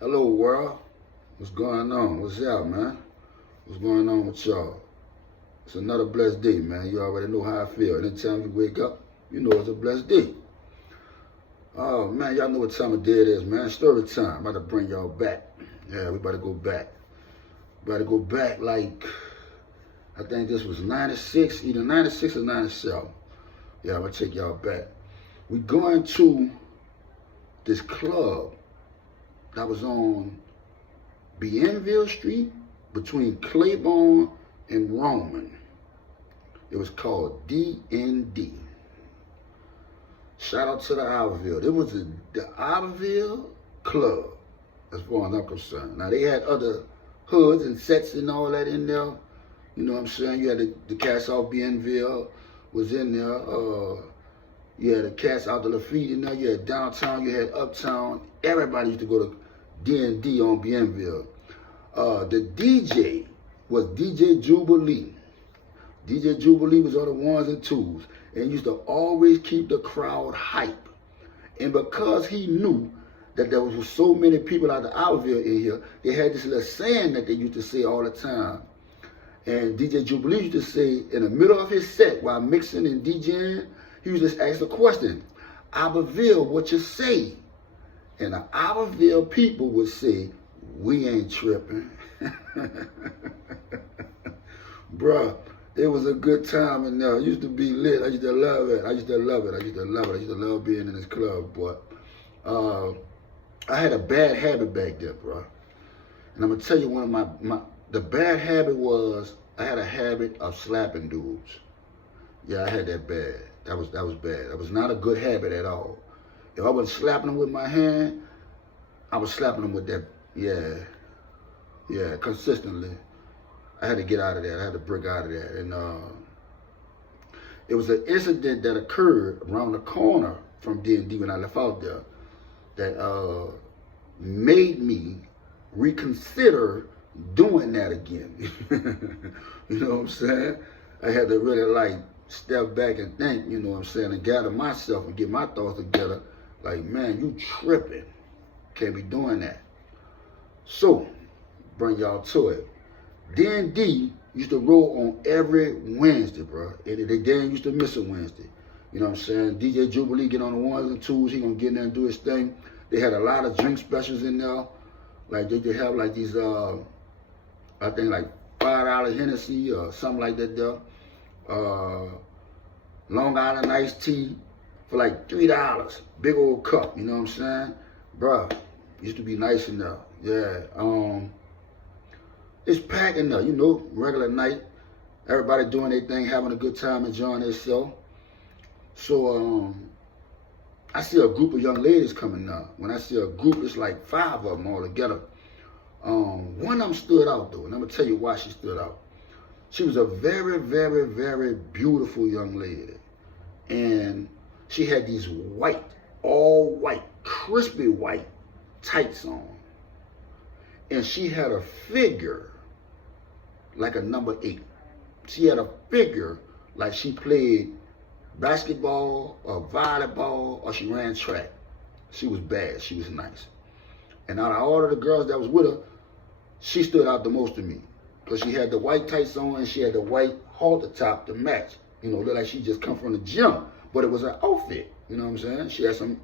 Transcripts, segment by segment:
Hello world, what's going on? What's up, man? What's going on with y'all? It's another blessed day, man. You already know how I feel. Anytime you wake up, you know it's a blessed day. Oh man, y'all know what time of day it is, man. Story time. I'm about to bring y'all back. Yeah, we about to go back. We about to go back like, I think this was 96, either 96 or 97. Yeah, I'm gonna take y'all back. We going to this club that was on Bienville Street between Claiborne and Roman. It was called D&D. Shout out to the Iberville. It was the Iberville Club, as far as I'm concerned. Now, they had other hoods and sets and all that in there. You know what I'm saying? You had the cats off Bienville was in there. You had the cats out the Lafitte in there. You had downtown. You had uptown. Everybody used to go to D&D on Bienville. The DJ was DJ Jubilee. DJ Jubilee was on the ones and twos and used to always keep the crowd hype. And because he knew that there was so many people out of Iberville in here, they had this little saying that they used to say all the time. And DJ Jubilee used to say in the middle of his set while mixing and DJing, he would just ask the question, Iberville, what you say? And the Iberville people would say, we ain't tripping. Bruh, it was a good time in there. It used to be lit. I used to love it. I used to love it. I used to love it. I used to love being in this club, but I had a bad habit back there, bruh. And I'm gonna tell you one of the bad habit was I had a habit of slapping dudes. Yeah, I had that bad. That was bad. That was not a good habit at all. If I wasn't slapping them with my hand, I was slapping them with that, yeah, consistently. I had to get out of that. I had to break out of that. And it was an incident that occurred around the corner from D&D when I left out there that made me reconsider doing that again. You know what I'm saying? I had to really like step back and think, you know what I'm saying, and gather myself and get my thoughts together. Like, man, you tripping. Can't be doing that. So, bring y'all to it. D&D used to roll on every Wednesday, bro. They didn't used to miss a Wednesday. You know what I'm saying? DJ Jubilee get on the ones and twos. He gonna get in there and do his thing. They had a lot of drink specials in there. Like they have like these, I think like $5 Hennessy or something like that there. Long Island iced tea for like $3. Big old cup, you know what I'm saying? Bruh, used to be nice in there. Yeah. It's packed in there, you know, regular night. Everybody doing their thing, having a good time, enjoying themselves. So I see a group of young ladies coming now. When I see a group, it's like 5 of them all together. One of them stood out though, and I'm gonna tell you why she stood out. She was a very, very, very beautiful young lady. And she had these white, all white, crispy white tights on. And she had a figure like a number 8. She had a figure like she played basketball or volleyball or she ran track. She was bad. She was nice. And out of all of the girls that was with her, she stood out the most to me. Because she had the white tights on and she had the white halter top to match. You know, looked like she just come from the gym. But it was her outfit. You know what I'm saying? She had some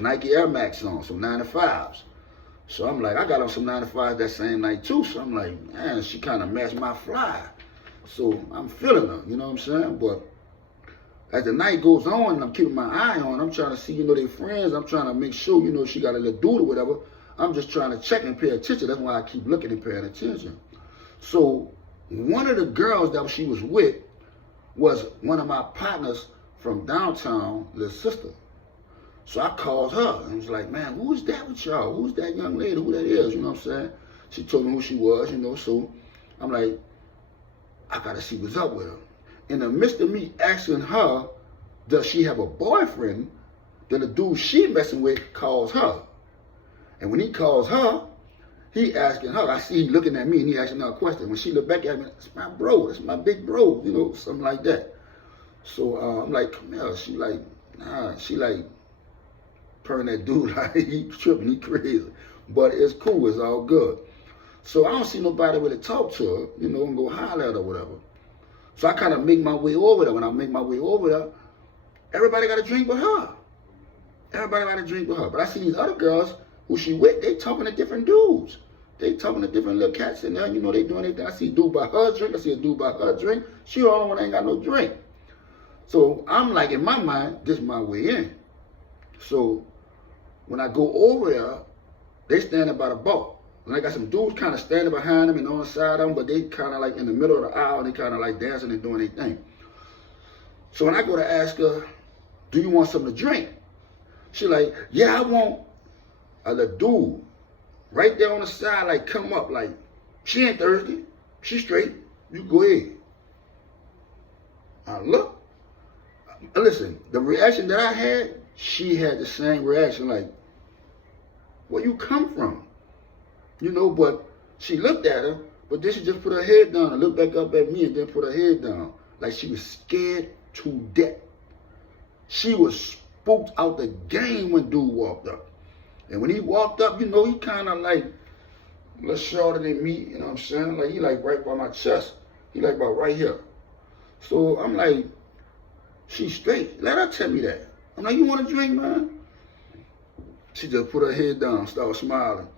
Nike Air Max on, some 95s. So I'm like, I got on some 95s that same night too. So I'm like, man, she kind of matched my fly. So I'm feeling her, you know what I'm saying? But as the night goes on and I'm keeping my eye on, I'm trying to see, you know, they friends. I'm trying to make sure, you know, she got a little dude or whatever. I'm just trying to check and pay attention. That's why I keep looking and paying attention. So one of the girls that she was with was one of my partners from downtown, little sister. So I called her and was like, man, who is that with y'all? Who's that young lady? Who that is? You know what I'm saying? She told me who she was, you know, so I'm like, I gotta see what's up with her. In the midst of me asking her, does she have a boyfriend, then the dude she messing with calls her. And when he calls her, he asking her, I see he looking at me and he asking her a question. When she look back at me, it's my bro, it's my big bro, you know, something like that. So I'm like, come here. She like, nah, she like, purring that dude like he tripping, he crazy. But it's cool. It's all good. So I don't see nobody really talk to her, you know, and go holler at her or whatever. So I kind of make my way over there. When I make my way over there, everybody got a drink with her. Everybody got a drink with her. But I see these other girls who she with, they talking to different dudes. They talking to different little cats in there, you know, they doing anything. I see a dude by her drink. I see a dude by her drink. She the only one that ain't got no drink. So I'm like, in my mind, this is my way in. So when I go over there, they standing by the bar. And I got some dudes kind of standing behind them and on the side of them, but they kind of like in the middle of the aisle, and they kind of like dancing and doing their thing. So when I go to ask her, do you want something to drink? She like, yeah, I want a little dude right there on the side, like come up, like, she ain't thirsty, she straight, you go ahead. I look, listen, the reaction that I had, she had the same reaction, like, where you come from? You know, but she looked at her, but then she just put her head down and looked back up at me and then put her head down. Like she was scared to death. She was spooked out the game when dude walked up. And when he walked up, you know, he kind of like, a little shorter than me, you know what I'm saying? Like he like right by my chest. He like about right here. So I'm like, she's straight. Let her tell me that. I'm like, you want a drink, man? She just put her head down, started smiling.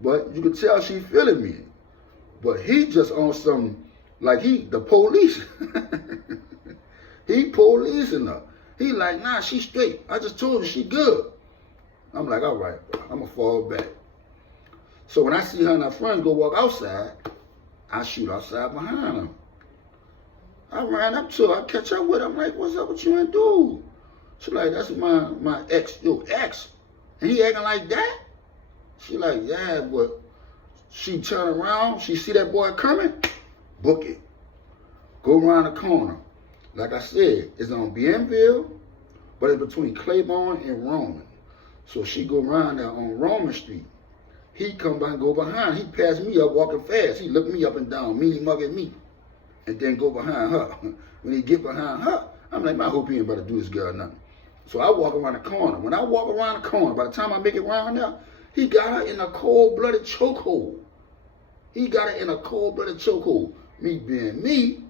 But you could tell she feeling me. But he just on some, like he, the police. He policing her. He like, nah, she straight. I just told you she good. I'm like, all right, bro, I'm going to fall back. So when I see her and her friends go walk outside, I shoot outside behind them. I ran up to her. I catch up with her. I'm like, what's up with you and dude? She like, that's my ex. Yo, ex? And he acting like that? She like, yeah, but she turn around, she see that boy coming, book it. Go around the corner. Like I said, it's on Bienville, but it's between Claiborne and Roman. So she go around there on Roman Street. He come by and go behind. He passed me up walking fast. He looked me up and down, meaning mugging me. And then go behind her. When he get behind her, I'm like, I hope he ain't about to do this girl nothing. So I walk around the corner. When I walk around the corner, by the time I make it around there, he got her in a cold-blooded chokehold. He got her in a cold-blooded chokehold. Me being me,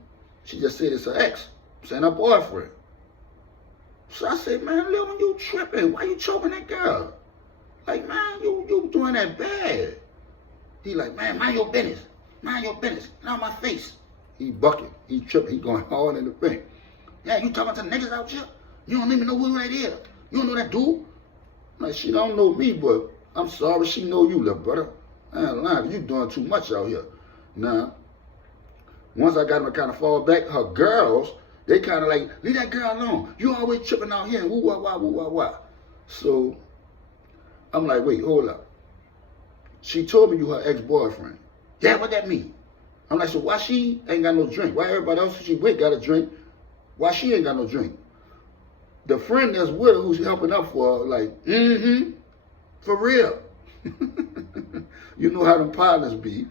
she just said it's her ex, saying her boyfriend. So I said, man, Lil, when you tripping, why you choking that girl? Like, man, you doing that bad. He like, man, mind your business. Mind your business. Not my face. He bucking. He tripping. He going hard in the thing. Yeah, you talking to niggas out here? You don't even know who that is. You don't know that dude? Like, she don't know me, but I'm sorry she know you, little brother. I ain't lying, you doing too much out here. Now, once I got him to kind of fall back, her girls, they kind of like, leave that girl alone. You always tripping out here and woo, wah, wah, woo, wah, wah. So, I'm like, wait, hold up. She told me you her ex-boyfriend. Yeah, what that mean? I'm like, so why she ain't got no drink? Why everybody else she with got a drink? Why she ain't got no drink? The friend that's with her who's helping up for her, like, for real. You know how them partners be.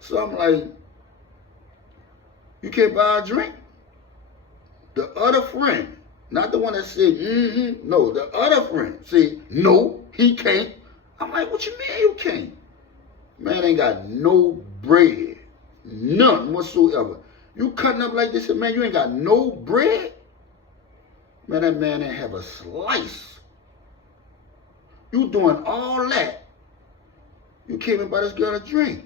So I'm like, you can't buy a drink? The other friend, not the one that said, no, the other friend said, no, he can't. I'm like, what you mean you can't? Man ain't got no bread, none whatsoever. You cutting up like this, and man, you ain't got no bread? Man, that man ain't have a slice. You doing all that. You came and buy this girl a drink.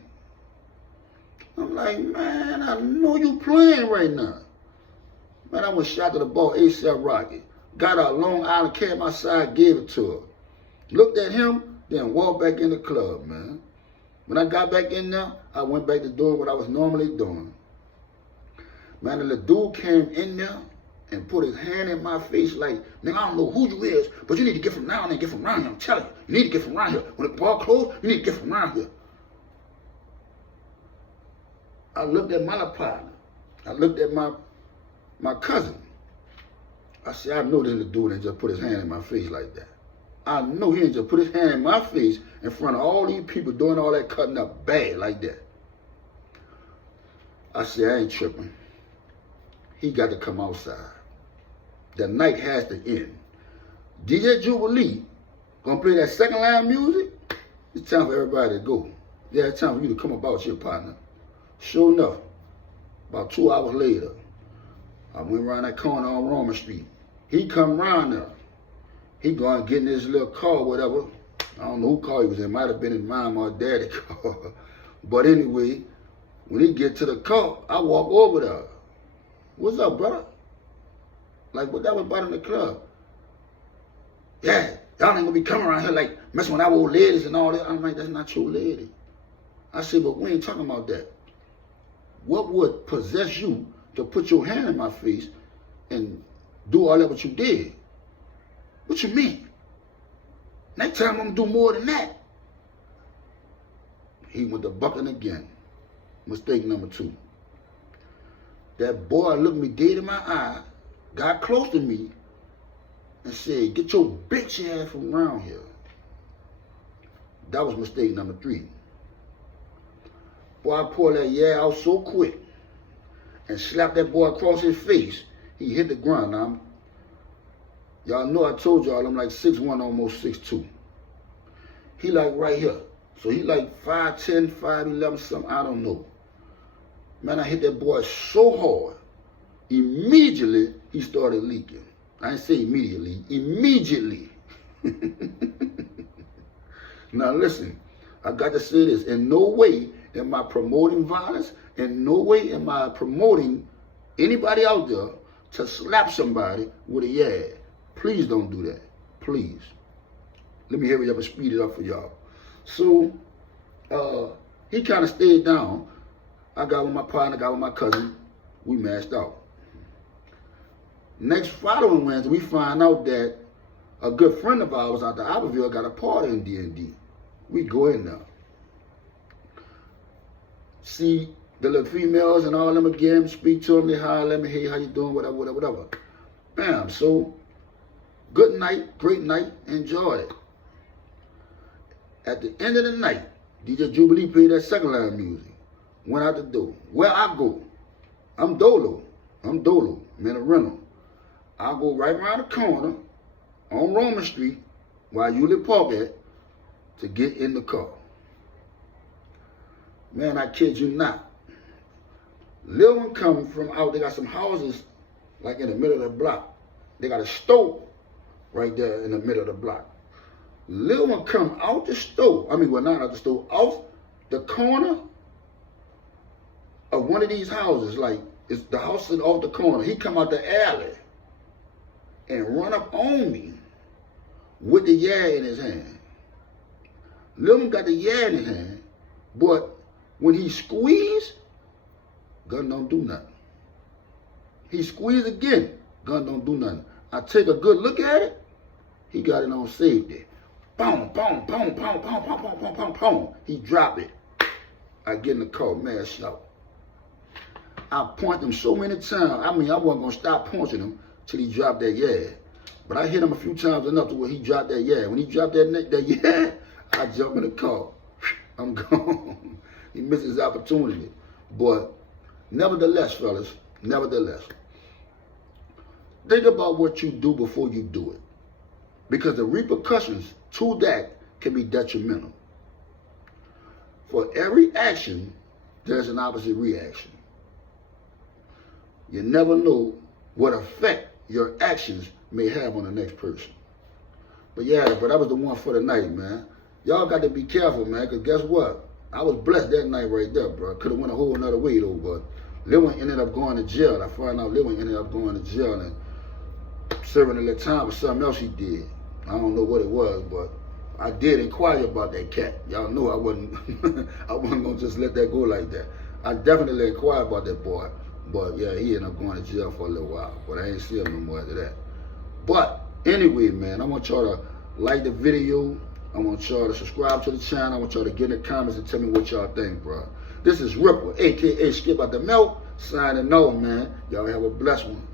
I'm like, man, I know you playing right now. Man, I went shot to the ball, ASAP Rocky. Got a Long Island, came outside, gave it to her. Looked at him, then walked back in the club, man. When I got back in there, I went back to doing what I was normally doing. Man, the little dude came in there and put his hand in my face like, nigga, I don't know who you is, but you need to get from down there and get from around here. I'm telling you, you need to get from around here. When the bar closed, you need to get from around here. I looked at my partner. I looked at my cousin. I said, I know this little dude ain't just put his hand in my face like that. I know he ain't just put his hand in my face in front of all these people doing all that cutting up bad like that. I said, I ain't tripping. He got to come outside. The night has to end. DJ Jubilee gonna play that second line music, It's time for everybody to go. Yeah, it's time for you to come about your partner. Sure enough, about 2 hours later, I went around that corner on Roman Street. He come around there. He going to get in his little car, whatever. I don't know who car he was in. It might have been his mom or daddy car. But anyway, when he get to the car, I walk over there. What's up, brother? Like, what that was about in the club? Yeah, y'all ain't gonna be coming around here like messing with our old ladies and all that. I'm like, that's not your lady. I said, but we ain't talking about that. What would possess you to put your hand in my face and do all that what you did? What you mean? Next time I'm gonna do more than that. He went to bucking again. Mistake number 2. That boy looked me dead in my eye, got close to me, and said, get your bitch ass from around here. That was mistake number 3. Boy, I pulled that yeah out so quick and slapped that boy across his face. He hit the ground. Now, y'all know I told y'all I'm like 6'1", almost 6'2". He like right here. So he like 5'10", 5'11", something, I don't know. Man, I hit that boy so hard. Immediately, he started leaking. I didn't say immediately. Immediately. Now listen, I got to say this. In no way am I promoting violence. In no way am I promoting anybody out there to slap somebody with a yeah. Please don't do that. Please. Let me hurry up and speed it up for y'all. So, he kind of stayed down. I got with my partner, got with my cousin. We mashed out. Next following Wednesday, we find out that a good friend of ours out the Iberville got a party in D&D. We go in there. See the little females and all them again, speak to them, they holler at me, hey, how you doing, whatever, whatever, whatever. Bam, so good night, great night, enjoyed it. At the end of the night, DJ Jubilee played that second line music. Went out the door. Where I go, I'm Dolo, man of rental. I go right around the corner on Roman Street, where I usually park at, to get in the car. Man, I kid you not. Lil one coming from out, they got some houses like in the middle of the block. They got a stove right there in the middle of the block. Lil one come out the stove, well, not out the stove, off the corner of one of these houses, like it's the house is off the corner. He come out the alley and run up on me with the yeah in his hand. Lil one got the yeah in his hand, but when he squeeze, gun don't do nothing. He squeeze again, gun don't do nothing. I take a good look at it, he got it on safety. Boom, boom, boom, boom, boom, boom, boom, boom, boom, boom. He drop it. I get in the car, mad shout. I point him so many times. I wasn't gonna stop punching him till he dropped that yeah. But I hit him a few times enough to where he dropped that yeah. When he dropped that yeah, I jump in the car. I'm gone. He missed his opportunity. But nevertheless, fellas, think about what you do before you do it. Because the repercussions to that can be detrimental. For every action, there's an opposite reaction. You never know what effect your actions may have on the next person. But that was the one for the night, man. Y'all got to be careful, man, because guess what? I was blessed that night right there, bro. Could have went a whole nother way, though, but Lil one ended up going to jail. I found out Lil one ended up going to jail and serving a little time for something else he did. I don't know what it was, but I did inquire about that cat. Y'all know I wasn't I wasn't gonna just let that go like that. I definitely inquired about that boy, but yeah, he ended up going to jail for a little while. But I ain't see him no more after that. But anyway, man, I want y'all to like the video. I want y'all to subscribe to the channel. I want y'all to get in the comments and tell me what y'all think, bro. This is Rippa, aka Skip out the Milk, signing off, man. Y'all have a blessed one.